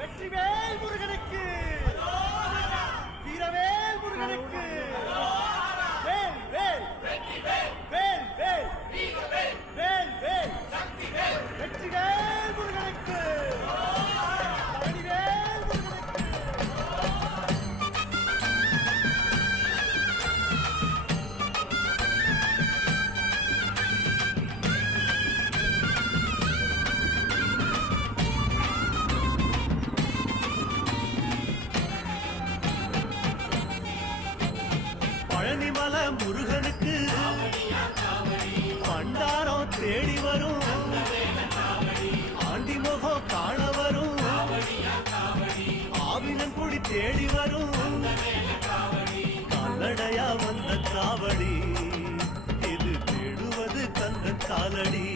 வெற்றிவேல் முருகனுக்கு, வீரவேல் முருகனுக்கு, வேல் வேல் வேல் வேல் வேல் வேல் வெற்றிவேல் முருகனுக்கு, பழனிவேல் முருகனுக்கு. பழனிமல முருகனுக்கு பண்டாரம் தேடி வரும், ஆண்டி முகம் காண வரும், ஆவினன் குடி தேடி வரும், கால்நடையா வந்த காவடி இது தேடுவது கந்த காலடி.